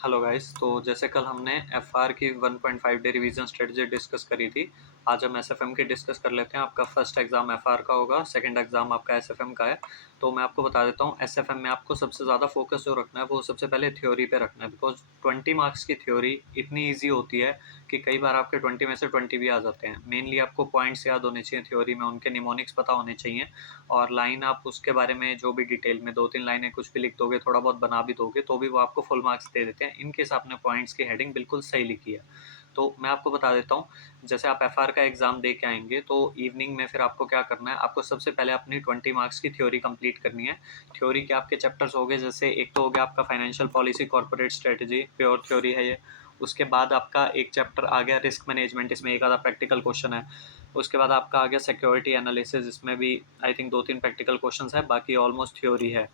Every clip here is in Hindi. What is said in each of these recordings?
Hello guys. तो जैसे कल हमने एफआर की 1.5 डे रिवीजन स्ट्रेटजी डिस्कस करी थी, आज हम एसएफएम की डिस्कस कर लेते हैं। आपका फर्स्ट एग्जाम एफआर का होगा, सेकंड एग्जाम आपका एसएफएम का है। तो मैं आपको बता देता हूँ, एसएफएम में आपको सबसे ज़्यादा फोकस जो रखना है वो सबसे पहले थ्योरी पे रखना है, बिकॉज 20 मार्क्स की थ्योरी इतनी ईजी होती है कि कई बार आपके 20 में से 20 भी आ जाते हैं। मेनली आपको पॉइंट्स याद होने चाहिए थ्योरी में, उनके निमोनिक्स पता होने चाहिए, और लाइन आप उसके बारे में जो भी डिटेल में 2-3 लाइनें कुछ भी लिख दोगे, थोड़ा बहुत बना भी दोगे, तो भी वो आपको फुल मार्क्स दे देते हैं इन केस आपने पॉइंट्स की हेडिंग बिल्कुल सही लिखी है। तो मैं आपको बता देता हूँ, जैसे आप एफआर का एग्जाम दे के आएंगे तो इवनिंग में फिर आपको क्या करना है, आपको सबसे पहले अपनी 20 मार्क्स की थ्योरी कंप्लीट करनी है। थ्योरी के आपके चैप्टर्स हो गए, जैसे एक तो हो गया आपका financial policy corporate strategy, pure theory है ये। उसके बाद आपका एक चैप्टर आ गया रिस्क मैनेजमेंट, इसमें एक आधा प्रैक्टिकल क्वेश्चन है। उसके बाद आपका आ गया सिक्योरिटी एनालिसिस, इसमें भी आई थिंक 2-3 प्रैक्टिकल क्वेश्चन है, बाकी ऑलमोस्ट थ्योरी है।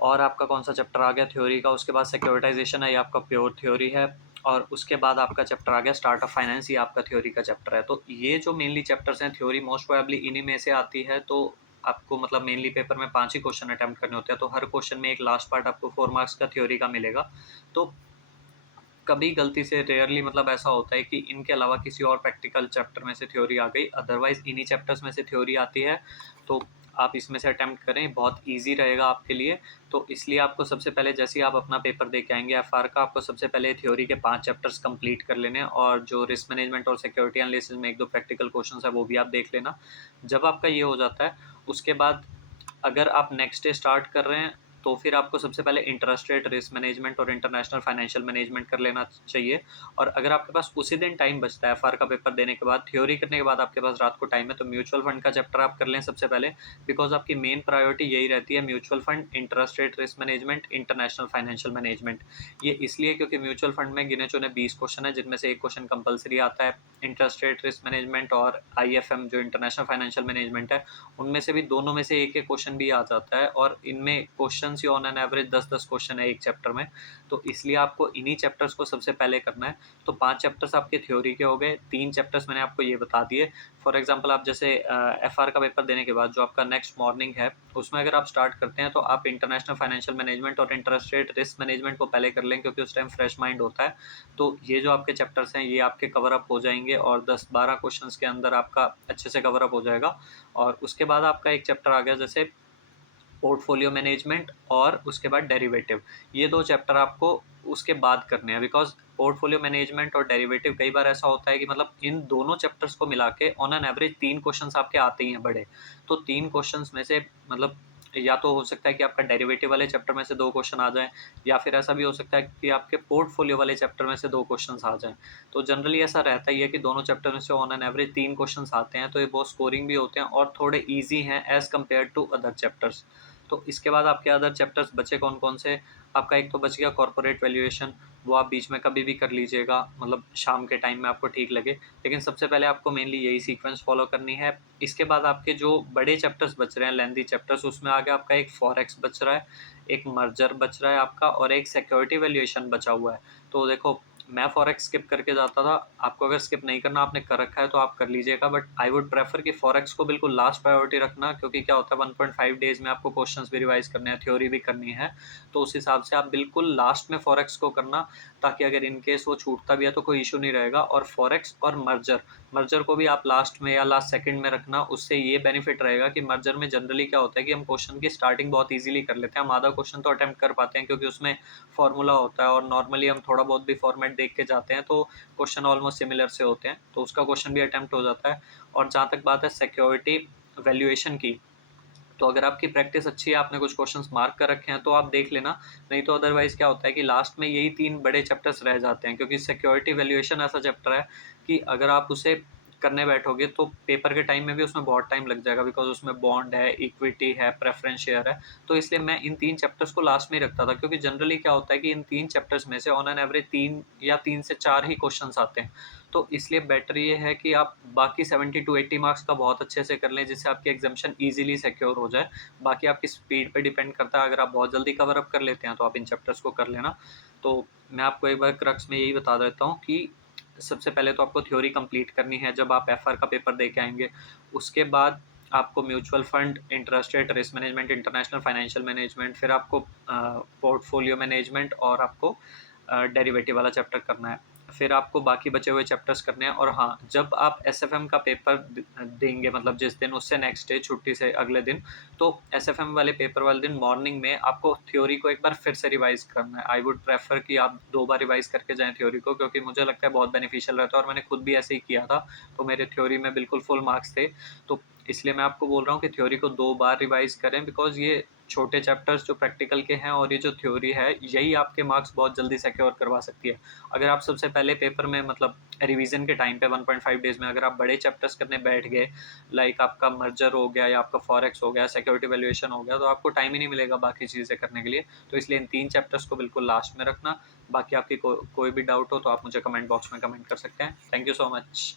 और आपका कौन सा चैप्टर आ गया थ्योरी का, उसके बाद सिक्योरिटाइजेशन है, ये आपका प्योर थ्योरी है। और उसके बाद आपका चैप्टर आ गया स्टार्ट ऑफ फाइनेंस, ये आपका थ्योरी का चैप्टर है। तो ये जो मेनली चैप्टर्स हैं, थ्योरी मोस्ट प्रोबेबली इन्हीं में से आती है। तो आपको मतलब मेनली पेपर में 5 ही क्वेश्चन अटेम्प्ट करने होते हैं, तो हर क्वेश्चन में एक लास्ट पार्ट आपको 4 मार्क्स का थ्योरी का मिलेगा। तो कभी गलती से रेयरली मतलब ऐसा होता है कि इनके अलावा किसी और प्रैक्टिकल चैप्टर में से थ्योरी आ गई, अदरवाइज इन्हीं चैप्टर्स में से थ्योरी आती है। तो आप इसमें से अटेम्प्ट करें, बहुत इजी रहेगा आपके लिए। तो इसलिए आपको सबसे पहले जैसे ही आप अपना पेपर दे के आएंगे एफआर का, आपको सबसे पहले थ्योरी के 5 चैप्टर्स कंप्लीट कर लेने हैं, और जो रिस्क मैनेजमेंट और सिक्योरिटी एनालिसिस में 1-2 प्रैक्टिकल क्वेश्चन है वो भी आप देख लेना। जब आपका ये हो जाता है, उसके बाद अगर आप नेक्स्ट डे स्टार्ट कर रहे हैं तो फिर आपको सबसे पहले इंटरेस्ट रेट रिस्क मैनेजमेंट और इंटरनेशनल फाइनेंशियल मैनेजमेंट कर लेना चाहिए। और अगर आपके पास उसी दिन टाइम बचता है एफआर का पेपर देने के बाद, थ्योरी करने के बाद आपके पास रात को टाइम है, तो म्यूचुअल फंड का चैप्टर आप कर लें सबसे पहले, बिकॉज आपकी मेन प्रायोरिटी यही रहती है, mutual fund, interest rate risk management, international financial management. ये इसलिए क्योंकि म्यूचुअल फंड में गिने चुने 20 क्वेश्चन है, जिनमें से एक क्वेश्चन कंपलसरी आता है। इंटरेस्ट रेट रिस्क मैनेजमेंट और आईएफएम जो इंटरनेशनल फाइनेंशियल मैनेजमेंट है, उनमें से भी दोनों में से एक एक क्वेश्चन भी आ जाता है, और इनमें question he on an average 10-10 question है एक चैप्टर में। तो इसलिए आपको इन्हीं चैप्टर्स को सबसे पहले करना है। तो 5 चैप्टर्स आपके थ्योरी के हो गए, 3 चैप्टर्स मैंने आपको ये बता दिए। फॉर एग्जाम्पल आप जैसे एफआर का पेपर देने के बाद जो आपका नेक्स्ट मॉर्निंग है, उसमें अगर आप स्टार्ट करते हैं तो आप इंटरनेशनल फाइनेंशियल मैनेजमेंट और इंटरेस्ट रेट रिस्क मैनेजमेंट को पहले कर लें, क्योंकि उस टाइम फ्रेश माइंड होता है। तो ये जो आपके चैप्टर्स हैं ये आपके कवर अप हो जाएंगे, और 10-12 क्वेश्चन के अंदर आपका अच्छे से कवर अप हो जाएगा। और उसके बाद आपका एक चैप्टर आ गया जैसे पोर्टफोलियो मैनेजमेंट, और उसके बाद डेरिवेटिव। ये 2 चैप्टर आपको उसके बाद करने हैं, बिकॉज पोर्टफोलियो मैनेजमेंट और डेरिवेटिव कई बार ऐसा होता है कि मतलब इन दोनों चैप्टर्स को मिला के ऑन एन एवरेज 3 क्वेश्चंस आपके आते ही हैं बड़े। तो 3 क्वेश्चंस में से मतलब या तो हो सकता है कि आपका डेरिवेटिव वाले चैप्टर में से 2 क्वेश्चन आ जाएं, या फिर ऐसा भी हो सकता है कि आपके पोर्टफोलियो वाले चैप्टर में से 2 क्वेश्चंस आ जाएं। तो जनरली ऐसा रहता ही है कि दोनों चैप्टर में से ऑन एन एवरेज 3 क्वेश्चंस आते हैं, तो ये बहुत स्कोरिंग भी होते हैं और थोड़े ईजी हैं as compared to other chapters. तो इसके बाद आपके अदर चैप्टर्स बचे कौन कौन से, आपका एक तो बच गया कॉर्पोरेट वैल्यूएशन, वो आप बीच में कभी भी कर लीजिएगा, मतलब शाम के टाइम में आपको ठीक लगे। लेकिन सबसे पहले आपको मेनली यही सीक्वेंस फॉलो करनी है। इसके बाद आपके जो बड़े चैप्टर्स बच रहे हैं, लेंथी चैप्टर्स, उसमें आगे आपका एक फॉरेक्स बच रहा है, एक मर्जर बच रहा है आपका, और एक सिक्योरिटी वैल्यूएशन बचा हुआ है। तो देखो, मैं फॉरेक्स स्किप करके जाता था, आपको अगर स्किप नहीं करना, आपने कर रखा है तो आप कर लीजिएगा, बट आई वुड प्रेफर कि फॉरेक्स को बिल्कुल लास्ट प्रायोरिटी रखना, क्योंकि क्या होता है 1.5 डेज में आपको क्वेश्चंस भी रिवाइज करने हैं, थ्योरी भी करनी है। तो उस हिसाब से आप बिल्कुल लास्ट में फॉरेक्स को करना, ताकि अगर इन केस वो छूटता भी है तो कोई इशू नहीं रहेगा। और फॉरेक्स और मर्जर, मर्जर को भी आप लास्ट में या लास्ट सेकंड में रखना। उससे ये बेनिफिट रहेगा कि मर्जर में जनरली क्या होता है कि हम क्वेश्चन की स्टार्टिंग बहुत इजीली कर लेते हैं, हम आधा क्वेश्चन तो अटेम्प्ट कर पाते हैं, क्योंकि उसमें फॉर्मूला होता है, और नॉर्मली हम थोड़ा बहुत भी फॉर्मेट देख के जाते हैं, तो क्वेश्चन ऑलमोस्ट सिमिलर से होते हैं, तो उसका क्वेश्चन भी अटेम्प्ट हो जाता है। और जहाँ तक बात है सिक्योरिटी वैल्यूएशन की, तो अगर आपकी प्रैक्टिस अच्छी है, आपने कुछ क्वेश्चंस मार्क कर रखे हैं, तो आप देख लेना। नहीं तो अदरवाइज क्या होता है कि लास्ट में यही 3 बड़े चैप्टर्स रह जाते हैं, क्योंकि सिक्योरिटी वैल्यूएशन ऐसा चैप्टर है कि अगर आप उसे करने बैठोगे तो पेपर के टाइम में भी उसमें बहुत टाइम लग जाएगा, बिकॉज उसमें बॉन्ड है, इक्विटी है, प्रेफरेंस शेयर है। तो इसलिए मैं इन 3 चैप्टर्स को लास्ट में ही रखता था, क्योंकि जनरली क्या होता है कि इन 3 चैप्टर्स में से ऑन एन एवरेज 3 या 3 से 4 ही क्वेश्चंस आते हैं। तो इसलिए बेटर ये है कि आप बाकी 70 टू 80 मार्क्स का बहुत अच्छे से कर लें, जिससे आपकी एग्जामिशन ईजिली सिक्योर हो जाए। बाकी आपकी स्पीड पे डिपेंड करता है, अगर आप बहुत जल्दी कवर अप कर लेते हैं तो आप इन चैप्टर्स को कर लेना। तो मैं आपको एक बार क्रक्स में यही बता देता हूँ कि सबसे पहले तो आपको थ्योरी कंप्लीट करनी है जब आप एफआर का पेपर दे के आएंगे। उसके बाद आपको mutual fund, interest rate risk management, international financial management, फिर आपको पोर्टफोलियो मैनेजमेंट, और आपको डेरिवेटिव वाला चैप्टर करना है, फिर आपको बाकी बचे हुए चैप्टर्स करने हैं। और हाँ, जब आप एसएफएम का पेपर देंगे, मतलब जिस दिन, उससे नेक्स्ट डे, छुट्टी से अगले दिन, तो एसएफएम वाले पेपर वाले दिन मॉर्निंग में आपको थ्योरी को एक बार फिर से रिवाइज करना है। आई वुड प्रेफर कि आप 2 बार रिवाइज करके जाएं थ्योरी को, क्योंकि मुझे लगता है बहुत बेनिफिशियल रहता है, और मैंने खुद भी ऐसे ही किया था, तो मेरे थ्योरी में बिल्कुल फुल मार्क्स थे। तो इसलिए मैं आपको बोल रहा हूँ कि थ्योरी को 2 बार रिवाइज करें, बिकॉज ये छोटे चैप्टर्स जो प्रैक्टिकल के हैं और ये जो थ्योरी है, यही आपके मार्क्स बहुत जल्दी सिक्योर करवा सकती है। अगर आप सबसे पहले पेपर में, मतलब रिवीजन के टाइम पे 1.5 डेज में अगर आप बड़े चैप्टर्स करने बैठ गए, लाइक आपका मर्जर हो गया, या आपका फॉरेक्स हो गया, सिक्योरिटी वैल्यूएशन हो गया, तो आपको टाइम ही नहीं मिलेगा बाकी चीज़ें करने के लिए। तो इसलिए इन 3 चैप्टर्स को बिल्कुल लास्ट में रखना। बाकी आपकी कोई भी डाउट हो तो आप मुझे कमेंट बॉक्स में कमेंट कर सकते हैं। Thank you so much.